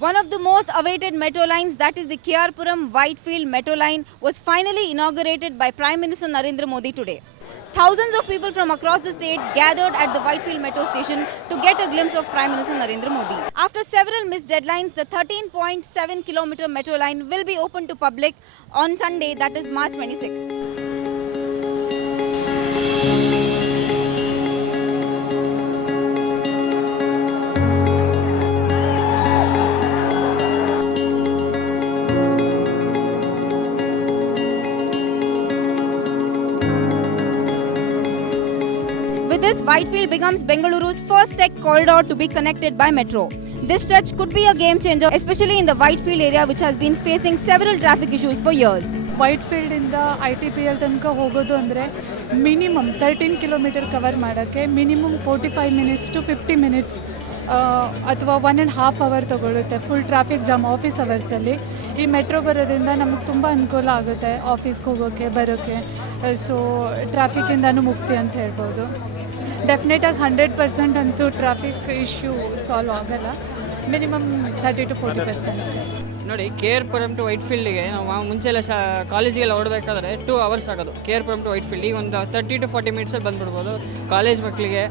One of the most awaited metro lines, that is the Puram Whitefield metro line, was finally inaugurated by Prime Minister Narendra Modi today. Thousands of people from across the state gathered at the Whitefield metro station to get a glimpse of Prime Minister Narendra Modi. After several missed deadlines, the 13.7 kilometer metro line will be open to public on Sunday, that is March 26th. With this, Whitefield becomes Bengaluru's first tech corridor to be connected by metro. This stretch could be a game changer, especially in the Whitefield area, which has been facing several traffic issues for years. Whitefield ಇಂದ ITPL ತನಕ ಹೋಗೋದು ಅಂದರೆ minimum 13 kilometre cover ಮಾಡೋಕ್ಕೆ minimum 45 minutes to 50 minutes ಅಥವಾ 1.5 hour ತೊಗೊಳುತ್ತೆ full traffic jam office ಅವರ್ಸಲ್ಲಿ. ಈ metro ಬರೋದ್ರಿಂದ ನಮಗೆ ತುಂಬ ಅನುಕೂಲ ಆಗುತ್ತೆ ಆಫೀಸ್ಗೆ ಹೋಗೋಕ್ಕೆ ಬರೋಕ್ಕೆ. ಸೊ ಟ್ರಾಫಿಕ್ಕಿಂದನೂ ಮುಕ್ತಿ ಅಂತ ಹೇಳ್ಬೋದು. ಡೆಫಿನೆಟಾಗಿ 100% ಅಂತೂ ಟ್ರಾಫಿಕ್ ಇಶ್ಯೂ ಸಾಲ್ವ್ ಆಗಲ್ಲ, ಮಿನಿಮಮ್ 30 to 40%. ನೋಡಿ, ಪುರಂ ಟು ವೈಟ್ಫೀಲ್ಡಿಗೆ ನಾವು ಮುಂಚೆಲ್ಲ ಕಾಲೇಜಿಗೆಲ್ಲ ಓಡಬೇಕಾದ್ರೆ 2 hours ಆಗೋದು. ಪುರಂ ಟು ವೈಟ್ಫೀಲ್ಡಿಗೆ ಒಂದು 30 to 40 ಮಿನಿಟ್ಸಲ್ಲಿ ಬಂದುಬಿಡ್ಬೋದು. ಕಾಲೇಜ್ ಮಕ್ಕಳಿಗೆ,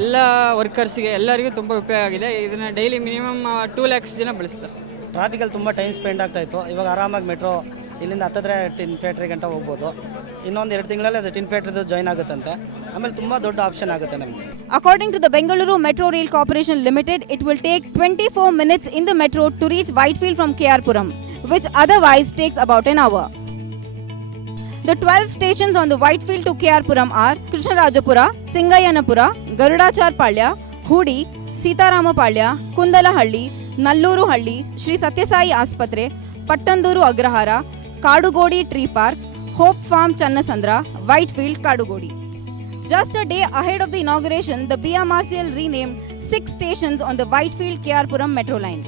ಎಲ್ಲ ವರ್ಕರ್ಸಿಗೆ, ಎಲ್ಲರಿಗೂ ತುಂಬ ಉಪಯೋಗ ಆಗಿದೆ. ಇದನ್ನು ಡೈಲಿ ಮಿನಿಮಮ್ 2 lakhs ಜನ ಬಳಸ್ತಾರೆ. ಟ್ರಾಫಿಕಲ್ಲಿ ತುಂಬ ಟೈಮ್ ಸ್ಪೆಂಡ್ ಆಗ್ತಾಯಿತ್ತು. ಇವಾಗ ಆರಾಮಾಗಿ ಮೆಟ್ರೋ ಇಲ್ಲಿಂದ ಹತ್ತಿದ್ರೆ ಟಿನ್ ಫ್ಯಾಕ್ಟ್ರಿ ಗಂಟ ಹೋಗ್ಬೋದು. ಇನ್ನೊಂದು 2 ತಿಂಗಳಲ್ಲಿ ಅದು ಟಿನ್ ಫ್ಯಾಕ್ಟ್ರಿದು ಜಾಯ್ನ್ ಆಗುತ್ತಂತೆ. ಆಮೇಲೆ ತುಂಬ ದೊಡ್ಡ ಆಪ್ಷನ್ ಆಗುತ್ತೆ ನಮಗೆ. According to the Bengaluru Metro Rail Corporation Limited, it will take 24 minutes in the metro to reach Whitefield from Puram, which otherwise takes about an hour. The 12 stations on the Whitefield to Puram are Krishnarajapura, Singayanapura, Garudacharpalya, Hudi, Sitaramapalya, Kundalahalli, Nalluruhalli, Sri Satyasai Aspatre, Pattanduru Agrahara, Kadugodi Tree Park, Hope Farm Channasandra, Whitefield, Kadugodi. Just a day ahead of the inauguration, the BMRCL renamed 6 stations on the Whitefield Puram metro line.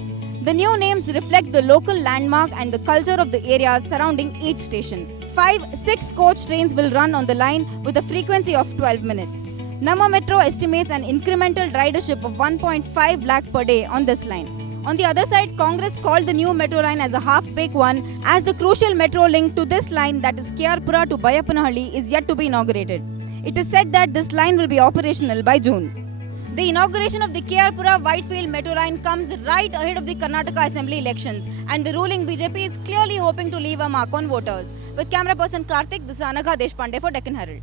The new names reflect the local landmark and the culture of the areas surrounding each station. 5 6-coach trains will run on the line with a frequency of 12 minutes. Nama Metro estimates an incremental ridership of 1.5 lakh per day on this line. On the other side, Congress called the new metro line as a half-baked one, as the crucial metro link to this line, that is Pura to Bayapanahalli, is yet to be inaugurated. It is said that this line will be operational by June. The inauguration of the Pura Whitefield metro line comes right ahead of the Karnataka Assembly elections, and the ruling BJP is clearly hoping to leave a mark on voters. With camera person Karthik, this is Anagha Deshpande for Deccan Herald.